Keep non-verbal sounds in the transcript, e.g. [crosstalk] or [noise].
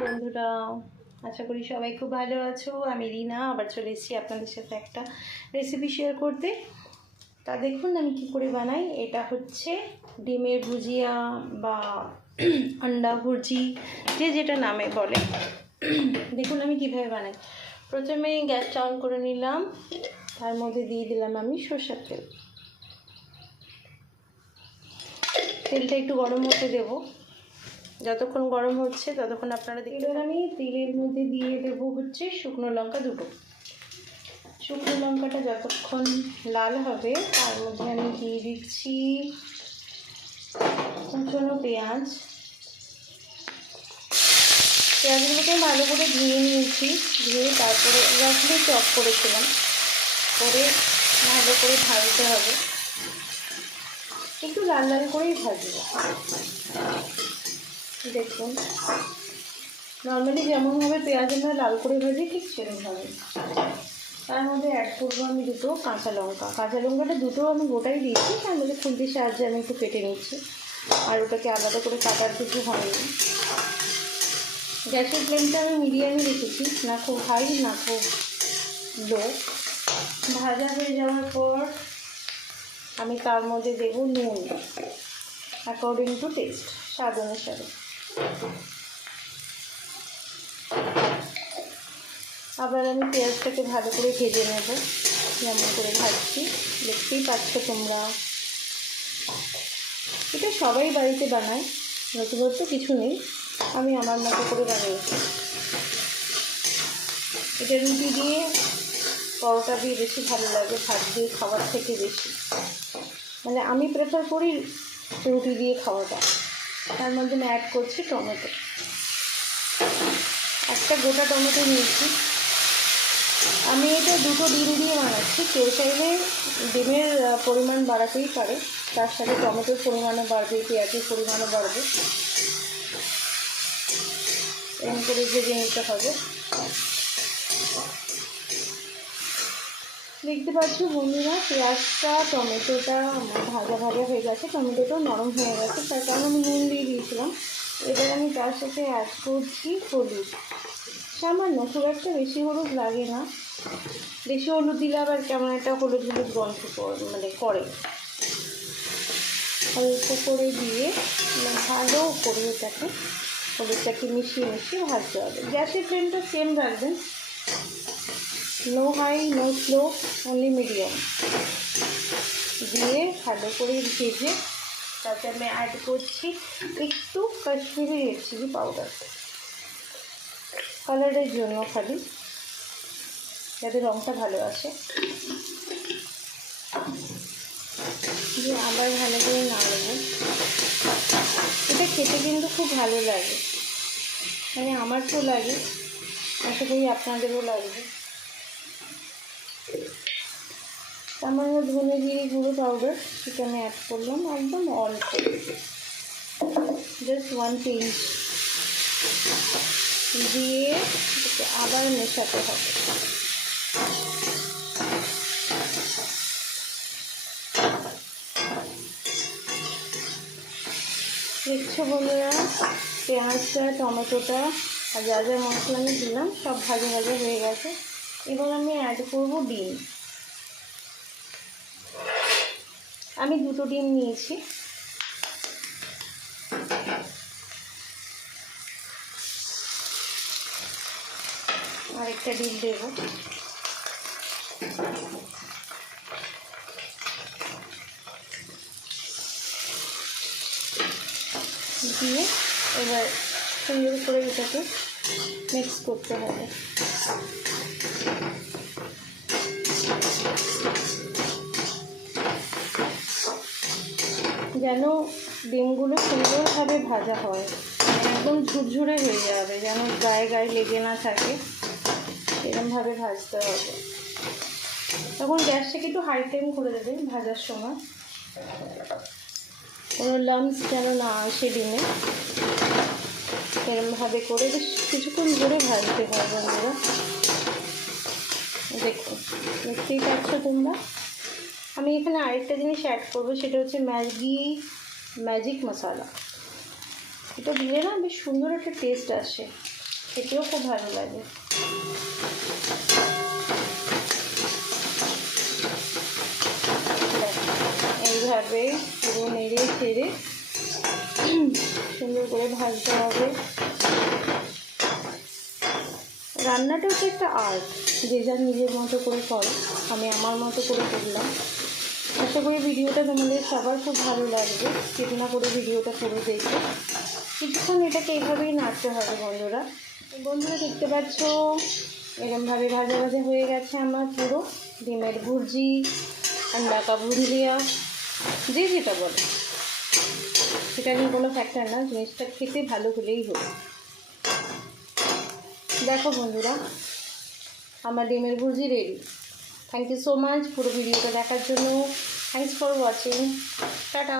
বন্ধুরা, আশা করি সবাই খুব ভালো আছো। আমি রিনা, আবার চলে এসেছি আপনাদের সাথে একটা রেসিপি শেয়ার করতে। তা দেখুন আমি কি করে বানাই। এটা হচ্ছে ডিমের ভুজিয়া বা [clears throat] আন্ডা ভুজি যে যেটা নামে বলে। দেখুন আমি কীভাবে বানাই। প্রথমে গ্যাসটা অন করে নিলাম। তার মধ্যে দিয়ে দিলাম আমি সর্ষের তেল। তেলটা একটু গরম হতে দেবো। যতক্ষণ গরম হচ্ছে ততক্ষণ আপনারা দেখতে আমি তেলের মধ্যে দিয়ে দেবো হচ্ছে শুকনো লঙ্কা দুটো। শুকনো লঙ্কাটা যতক্ষণ লাল হবে তার মধ্যে আমি দিয়ে দিচ্ছি কুচনো পেঁয়াজ। পেঁয়াজগুলোকে ভালো করে ধুয়ে নিয়েছি ধুয়ে তারপরে রাখলে চপ করেছিলাম। করে ভালো করে ভাজতে হবে। একটু লাল লাল করেই ভাজবো। দেখুন। নর্মালি যেমনভাবে পেঁয়াজ আমরা লাল করে ভাজি, ঠিক সেরকমভাবে। তার মধ্যে অ্যাড করব আমি দুটো কাঁচা লঙ্কা। কাঁচা লঙ্কাটা দুটো আমি গোটাই দিয়েছি, তার মধ্যে খুন্তির সাহায্যে আমি একটু কেটে নিচ্ছি। আর ওটাকে আলাদা করে কাটার কিছু হয়নি। গ্যাসের ফ্লেমটা আমি মিডিয়ামে রেখেছি, না খুব হাই না খুব লো ভাজা হয়ে যাওয়ার পর আমি তার মধ্যে দেবো নুন অ্যাকর্ডিং টু টেস্ট স্বাদ অনুসারে। আবার আমি পেঁয়াজটাকে ভালো করে ভেজে নেব। যেমন করে ভাজছি, দেখতেই পাচ্ছ তোমরা। এটা সবাই বাড়িতে বানায়, নতুনত্ব কিছু নেই। আমি আমার মতো করে বানিয়েছি। এটা রুটি দিয়ে পরোটা দিয়ে বেশি ভালো লাগে, ভাত দিয়ে খাওয়ার থেকে বেশি। মানে আমি প্রেফার করি রুটি দিয়ে খাওয়াটা। তার মধ্যে আমি অ্যাড করছি টমেটো। একটা গোটা টমেটো নিয়েছি। আমি এটা দুটো ডিম দিয়ে বানাচ্ছি। কেউ চাইলে ডিমের পরিমাণ বাড়াতেই পারে। তার সাথে টমেটোর পরিমাণও বাড়বে, পেঁয়াজের পরিমাণও বাড়বে। এরকম করে যে জিনিসটা হবে। দেখতে পাচ্ছ বন্ধুরা, পেঁয়াজটা, টমেটোটা ভাজা ভাজা হয়ে গেছে, টমেটোটাও নরম হয়ে গেছে, তার কারণে আমি নুন দিয়ে দিয়েছিলাম। এবার আমি তার সাথে অ্যাড করছি হলুদ। সামান্য, খুব একটা বেশি হলুদ লাগে না। বেশি হলুদ দিলে আবার কেমন একটা হলুদ হলুদ গন্ধ মানে করে। অল্প করে দিয়ে মানে ভালো করে এটাকে, হলুদটাকে মিশিয়ে মিশিয়ে ভাজতে হবে। গ্যাসের ফ্লেমটা সেম রাখবেন। No high no slow only medium দিয়ে ভালো করে ভেজে তাতে আমি অ্যাড করছি একটু কাশ্মীরি রেড চিলি পাউডার কালারের জন্য খালি যাতে রঙটা ভালো আসে। দিয়ে আবার ভালো করে নাড়বো। এটা খেতে কিন্তু খুব ভালো লাগে। মানে আমার তো লাগে, আশা করি আপনাদেরও লাগবে। সামান্য ধনে জিরে গুঁড়ো পাউডার আমি অ্যাড করলাম, একদম অল্প। জাস্ট ওয়ান পিঞ্চ দিয়ে আবার মেশাতে হবে। দেখছ বন্ধুরা, পেঁয়াজটা, টমেটোটা আর যা যা মশলা আমি দিলাম, সব ভাজা ভাজা হয়ে গেছে। এবার আমি অ্যাড করব ডিম। আমি দুটো ডিম নিয়েছি। আরেকটা ডিম দেবো। দিয়ে এবার সুন্দর করে এটাকে মিক্স করতে হবে। যেন ডিমগুলো সুন্দরভাবে ভাজা হয়। একদম ঝুরঝুরে হয়ে যাবে, যেন গায়ে গায়ে লেগে না থাকে। এরমভাবে ভাজতে হবে। তখন গ্যাসটাকে একটু হাই ফ্লেম করে দেবে ভাজার সময়। কোনো লামস যেন না আসে ডিমে। এরমভাবে করে বেশ কিছুক্ষণ ধরে ভাজতে হয় বন্ধুরা। দেখুন দেখতেই পাচ্ছ তোমরা? আমি এখানে আরেকটা জিনিস অ্যাড করব সেটা হচ্ছে ম্যাগি ম্যাজিক মশলা এটা দিলে না বেশ সুন্দর একটা টেস্ট আসে। খেতেও খুব ভালো লাগে। দেখো, এইভাবে পুরো নেড়ে ছেড়ে সুন্দর করে ভাজতে হবে। রান্নাটা হচ্ছে একটা আর্ট যে যার নিজের মতো করে করো, আমি আমার মতো করে করলাম। আশা করি ভিডিওটা তোমাদের সবার খুব ভালো লাগবে। স্কিপ না করে ভিডিওটা পুরো দেখবে কিছুক্ষণ এটাকে এইভাবেই নাড়তে হবে বন্ধুরা। বন্ধুরা দেখতে পাচ্ছ, এরমভাবে ভাজা ভাজা হয়ে গেছে আমার পুরো। ডিমের ভুর্জি আন্ডা কা ভুজিয়া, যে যেটা বলে। সেটা নিয়ে কোনো ফ্যাক্টর না, জিনিসটা খেতে ভালো হলেই হলো। দেখো বন্ধুরা, আমার ডিমের ভুজি ready thank you so much পুরো ভিডিওটা দেখার জন্য। Thanks for watching tata